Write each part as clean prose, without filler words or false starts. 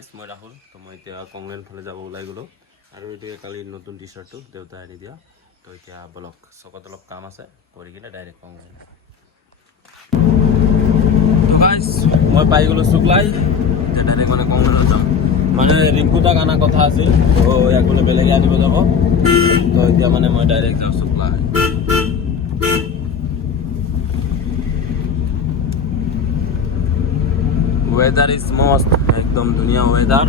মই ৰাহুল তো মই এতিয়া কংলেন ফালে যাব ওলাই গ'লোঁ আৰু এতিয়া কালি নতুন টি চাৰ্টটো দেউতাই আনি দিয়া তো এতিয়া বলক চকত অলপ কাম আছে কৰি কিনে ডাইৰেক্ট কংলেন তো গাইছ মই পাই গ'লোঁ চুকলাই এতিয়া ডাইৰেক্ট মানে কংলেনত যাম মানে ৰিংকুটাক অনা কথা আছিল তো ইয়াক বোলে বেলেগে আনিব যাব তো এতিয়া মানে মই ডাইৰেক্ট যাওঁ চুকলাই weather is most एकदम दुनिया weather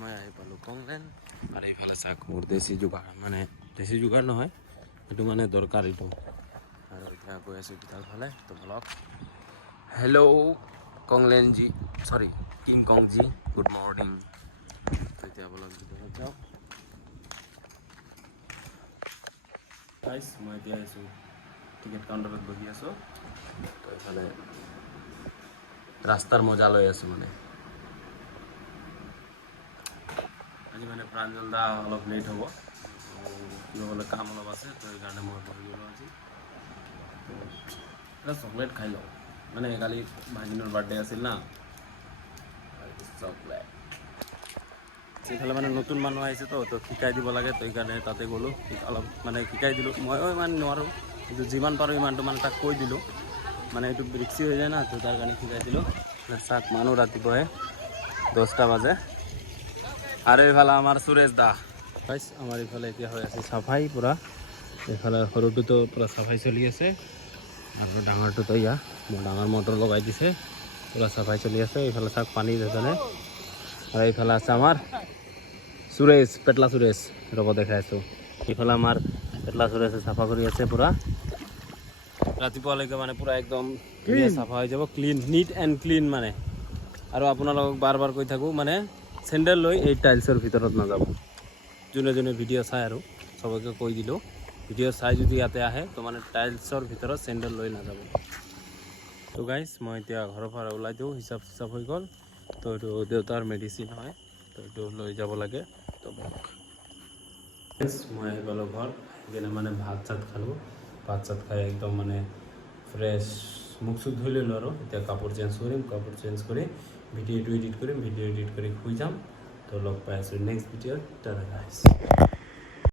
मैं आइ पालो कংলেন আর এইফালে চাক মোৰ দেশী যোগাৰ মানে দেশী যোগাৰ নহয় এইটো মানে দৰকাৰ এইটো আৰু এতিয়া গৈ আছোঁ তাৰ ফালে তো ব্লগ হেল্ল' কংলেন জি সৰি King Kong G good morning এতিয়া ব্লগ ভিডিঅ'ত যাওঁ গাইছ মই এতিয়া আছোঁ টিকেট কাউণ্টাৰত বহি আছোঁ তো এইফালে ৰাস্তাৰ মজা লৈ আছোঁ মানে আজি মানে প্ৰাঞ্জল দা অলপ লেট হ'ব কিবা বোলে কাম অলপ আছে তো সেইকাৰণে মই বহি গ'লোঁ আজি এটা চকলেট খাই লওঁ মানে কালি ভাগিনৰ বাৰ্থডে আছিল না চকলেট সেইফালে মানে নতুন মানুহ আহিছে তো শিকাই দিব লাগে তো সেইকাৰণে তাতে গ'লোঁ অলপ মানে শিকাই দিলোঁ ময়ো ইমান নোৱাৰোঁ কিন্তু যিমান পাৰোঁ ইমানটো মানে তাক কৈ দিলোঁ মানে এইটো ৰিক্সি হৈ যায় না তো তাৰ কাৰণে শিকাই দিলোঁ চাক মানুহ ৰাতিপুৱাই 10টা বাজে আৰু এইফালে আমাৰ সুৰেশ দা গাইছ আমাৰ এইফালে এতিয়া হৈ আছে চাফাই পূৰা এইফালে সৰুটোতো পূৰা চাফাই চলি আছে আৰু ডাঙৰটোতো ইয়া ডাঙৰ মটৰ লগাই দিছে পূৰা চাফাই চলি আছে এইফালে চাক পানী দেখানে আৰু এইফালে আছে আমাৰ সুৰেশ পেটলা সুৰেশ ৰ'ব দেখাই আছোঁ এইফালে আমাৰ পেটলা সুৰেশে চাফা কৰি আছে পূৰা ৰাতিপুৱালৈকে মানে পূৰা একদম চাফা হৈ যাব ক্লিন নিট এণ্ড ক্লিন মানে আৰু আপোনালোকক বাৰ বাৰ কৈ থাকোঁ মানে চেণ্ডেল লৈ এই টাইলছৰ ভিতৰত নাযাব যোনে যোনে ভিডিঅ' চাই আৰু চবকে কৈ দিলোঁ ভিডিঅ' চাই যদি ইয়াতে আহে তো মানে টাইলছৰ ভিতৰত চেণ্ডেল লৈ নাযাব তো গাইছ মই এতিয়া ঘৰৰ পৰা ওলাই দিওঁ হিচাপ চিচাপ হৈ গ'ল তো এইটো দেউতাৰ মেডিচিন হয় তো এইটো লৈ যাব লাগে তো মই আহি পালোঁ ঘৰ সেইকাৰণে মানে ভাত চাত খালোঁ ভাত চাত খাই একদম মানে ফ্ৰেছ মুখ চুখ ধুই ল'লোঁ আৰু এতিয়া কাপোৰ চেঞ্জ কৰিম কাপোৰ চেঞ্জ কৰি ভিডিঅ'টো এডিট কৰিম ভিডিঅ' এডিট কৰি শুই যাম তো লগ পাই আছোঁ নেক্সট ভিডিঅ'ত টাটা গাইছ